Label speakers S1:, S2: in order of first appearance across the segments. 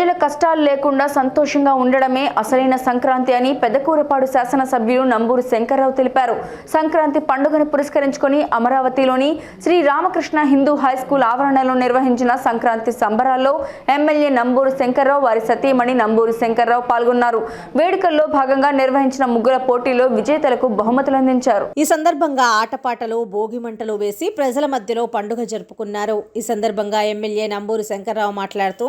S1: ప్రజల కష్టాలు లేకుండా సంతోషంగా ఉండడమే అసలైన సంక్రాంతి అని పెద్దకూరపాడు శాసనసభ్యులు నంబూరు శంకర్రావు తెలిపారు. సంక్రాంతి పండుగను పురస్కరించుకొని అమరావతిలోని శ్రీ రామకృష్ణ హిందూ హై స్కూల్ ఆవరణలో నిర్వహించిన సంక్రాంతి సంబరాల్లో ఎమ్మెల్యే నంబూరు శంకర్రావు వారి సతీమణి నంబూరు శంకర్రావు పాల్గొన్నారు. వేడుకల్లో భాగంగా నిర్వహించిన ముగ్గుల పోటీలో విజేతలకు బహుమతులు అందించారు.
S2: ఈ సందర్భంగా ఆటపాటలు భోగి మంటలు వేసి ప్రజల మధ్యలో పండుగ జరుపుకున్నారు. ఈ సందర్భంగా ఎమ్మెల్యే నంబూరు శంకర్రావు మాట్లాడుతూ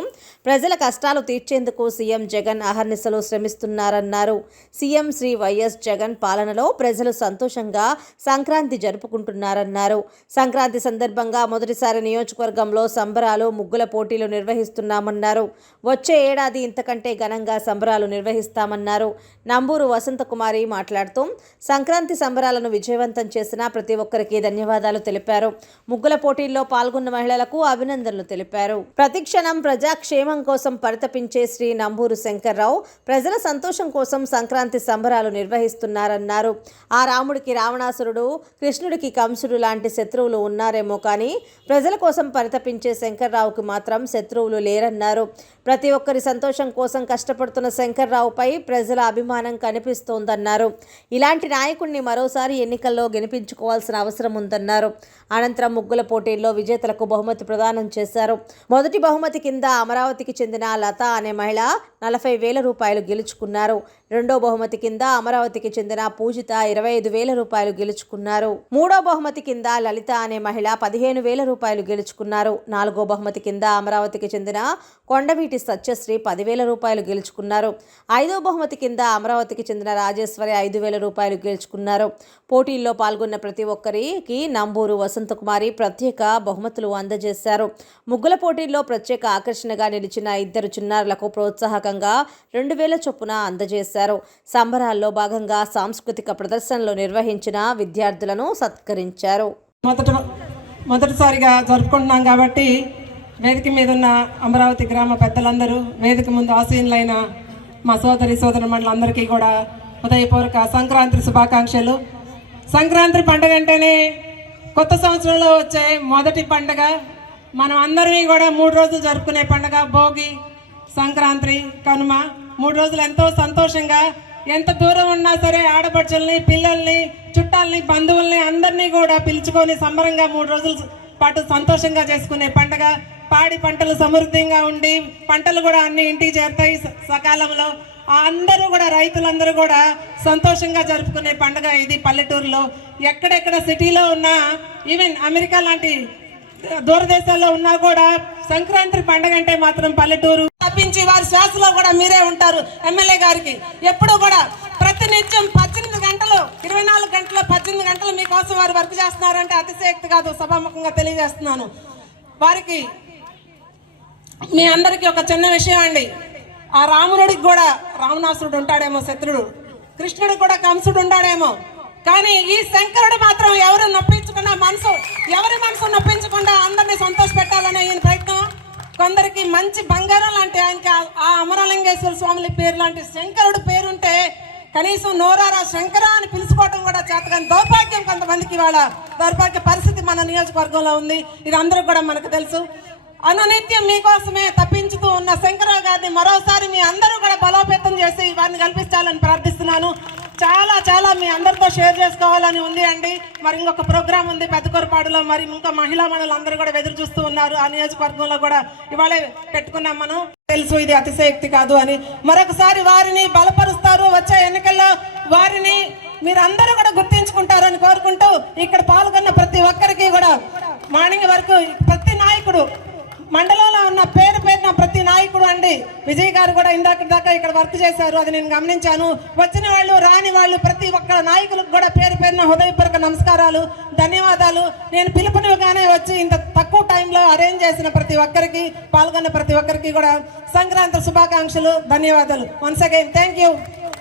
S2: ప్రజల కష్టాలు తీర్చేందుకు సీఎం జగన్ అహర్నిశలు శ్రమిస్తున్నారన్నారు. సీఎం శ్రీ వైఎస్ జగన్ పాలనలో ప్రజలు సంతోషంగా సంక్రాంతి జరుపుకుంటున్నారన్నారు. సంక్రాంతి సందర్భంగా మొదటిసారి నియోజకవర్గంలో సంబరాలు ముగ్గుల పోటీలు నిర్వహిస్తున్నామన్నారు. వచ్చే ఏడాది ఇంతకంటే ఘనంగా సంబరాలు నిర్వహిస్తామన్నారు. నంబూరు వసంతకుమారి మాట్లాడుతూ సంక్రాంతి సంబరాలను విజయవంతం చేసిన ప్రతి ఒక్కరికి ధన్యవాదాలు తెలిపారు. ముగ్గుల పోటీల్లో పాల్గొన్న మహిళలకు అభినందనలు తెలిపారు. ప్రతిక్షణం ప్రజాక్షేమం కోసం పరితపించే శ్రీ నంబూరు శంకర్రావు ప్రజల సంతోషం కోసం సంక్రాంతి సంబరాలు నిర్వహిస్తున్నారన్నారు. ఆ రాముడికి రావణాసురుడు కృష్ణుడికి కంసుడు లాంటి శత్రువులు ఉన్నారేమో కానీ ప్రజల కోసం పరితపించే శంకర్రావుకి మాత్రం శత్రువులు లేరన్నారు. ప్రతి ఒక్కరి సంతోషం కోసం కష్టపడుతున్న శంకర్రావుపై ప్రజల అభిమానం కనిపిస్తోందన్నారు. ఇలాంటి నాయకుడిని మరోసారి ఎన్నికల్లో గెలిపించుకోవాల్సిన అవసరం ఉందన్నారు. అనంతరం ముగ్గుల పోటీల్లో విజేతలకు బహుమతి ప్రదానం చేశారు. మొదటి బహుమతి కింద అమరావతికి చెందిన లత అనే మహిళ నలభై వేల రూపాయలు గెలుచుకున్నారు. రెండో బహుమతి కింద అమరావతికి చెందిన పూజిత ఇరవై ఐదు వేల రూపాయలు గెలుచుకున్నారు. మూడో బహుమతి కింద లలిత అనే మహిళ పదిహేను వేల రూపాయలు గెలుచుకున్నారు. నాలుగో బహుమతి కింద అమరావతికి చెందిన కొండవీటి సత్యశ్రీ పదివేల రూపాయలు గెలుచుకున్నారు. ఐదో బహుమతి కింద అమరావతికి చెందిన రాజేశ్వరి ఐదు వేల రూపాయలు గెలుచుకున్నారు. పోటీల్లో పాల్గొన్న ప్రతి ఒక్కరికి నంబూరు వసంతకుమారి ప్రత్యేక బహుమతులు అందజేశారు. ముగ్గుల పోటీల్లో ప్రత్యేక ఆకర్షణగా నిలిచిన ఇద్దరు చిన్నారులకు ప్రోత్సాహకంగా రెండు వేల చొప్పున అందజేశారు. సంబరాల్లో భాగంగా సాంస్కృతిక ప్రదర్శనలు నిర్వహించిన విద్యార్థులను సత్కరించారు.
S3: మొదట మొదటిసారిగా జరుపుకుంటున్నాం కాబట్టి వేదిక మీద ఉన్న అమరావతి గ్రామ పెద్దలందరూ వేదిక ముందు ఆసీనులైన మా సోదరి సోదరు మండలందరికీ కూడా ఉదయపూర్వక సంక్రాంతి శుభాకాంక్షలు. సంక్రాంతి పండుగ అంటేనే కొత్త సంవత్సరంలో వచ్చే మొదటి పండుగ. మనం అందరినీ కూడా మూడు రోజులు జరుపుకునే పండుగ భోగి సంక్రాంతి కనుమ. మూడు రోజులు ఎంతో సంతోషంగా ఎంత దూరం ఉన్నా సరే ఆడపడుచుల్ని పిల్లల్ని చుట్టాలని బంధువుల్ని అందరినీ కూడా పిలుచుకొని సంబరంగా మూడు రోజుల పాటు సంతోషంగా చేసుకునే పండగ. పాడి పంటలు సమృద్ధిగా ఉండి పంటలు కూడా అన్ని ఇంటికి చేరుతాయి సకాలంలో. ఆ అందరూ కూడా రైతులందరూ కూడా సంతోషంగా జరుపుకునే పండుగ ఇది పల్లెటూరులో. ఎక్కడెక్కడ సిటీలో ఉన్నా ఈవెన్ అమెరికా లాంటి దూరదేశాల్లో ఉన్నా కూడా సంక్రాంతి పండగ అంటే మాత్రం పల్లెటూరు. తప్పించి వారి శ్వాసలో కూడా మీరే ఉంటారు ఎమ్మెల్యే గారికి. ఎప్పుడు కూడా ప్రతినిత్యం పద్దెనిమిది గంటలు ఇరవై నాలుగు గంటలు పద్దెనిమిది గంటలు మీకోసం వారు వర్క్ చేస్తున్నారంటే అతిశయక్తి కాదు సభాముఖంగా తెలియజేస్తున్నాను. వారికి మీ అందరికీ ఒక చిన్న విషయం అండి. ఆ రామునుడికి కూడా రావణాసురుడు ఉంటాడేమో శత్రుడు. కృష్ణుడికి కూడా కంసుడు ఉంటాడేమో. కానీ ఈ శంకరుడు మాత్రం ఎవరు నొప్పించకుండా మనసు ఎవరి మనసు నొప్పించకుండా అందరినీ సంతోష పెట్టాలని ఈయన కొందరికి మంచి బంగారం లాంటి ఆయనకి ఆ- అమరలింగేశ్వర స్వామి పేరు లాంటి శంకరుడు పేరుంటే కనీసం నోరారా శంకర అని పిలుచుకోవడం కూడా చేతగాని దౌర్భాగ్యం కొంతమందికి వాళ్ళ దౌర్భాగ్య పరిస్థితి మన నియోజకవర్గంలో ఉంది. ఇది అందరూ కూడా మనకు తెలుసు. అనునిత్యం మీకోసమే తప్పించుతూ ఉన్న శంకరరావు గారిని మరోసారి మీ అందరూ కూడా బలోపేతం చేసి వారిని కల్పించాలని ప్రార్థిస్తున్నాను. చాలా చాలా మీ అందరితో షేర్ చేసుకోవాలని ఉంది అండి. మరి ఇంకొక ప్రోగ్రామ్ ఉంది పెద్దకొరపాడులో. మరి ఇంకా మహిళా మనులు అందరూ కూడా ఎదురు చూస్తూ ఉన్నారు. ఆ నియోజకవర్గంలో కూడా ఇవాళే పెట్టుకున్నాం మనం. తెలుసు ఇది అతిశయక్తి కాదు అని. మరొకసారి వారిని బలపరుస్తారు. వచ్చే ఎన్నికల్లో వారిని మీరందరూ కూడా గుర్తించుకుంటారని కోరుకుంటూ ఇక్కడ పాల్గొన్న ప్రతి ఒక్కరికి కూడా మార్నింగ్ వరకు ప్రతి నాయకుడు మండలంలో ఉన్న పేరు పేరున ప్రతి నాయకుడు అండి. విజయ్ గారు కూడా ఇందాక దాకా ఇక్కడ వర్క్ చేశారు. అది నేను గమనించాను. వచ్చిన వాళ్ళు రాని వాళ్ళు ప్రతి ఒక్క నాయకులకు కూడా పేరు పేరున హృదయపూర్వక నమస్కారాలు ధన్యవాదాలు. నేను పిలుపునివ్వగానే వచ్చి ఇంత తక్కువ టైంలో అరేంజ్ చేసిన ప్రతి ఒక్కరికి పాల్గొన్న ప్రతి ఒక్కరికి కూడా సంక్రాంతి శుభాకాంక్షలు ధన్యవాదాలు. Once again thank you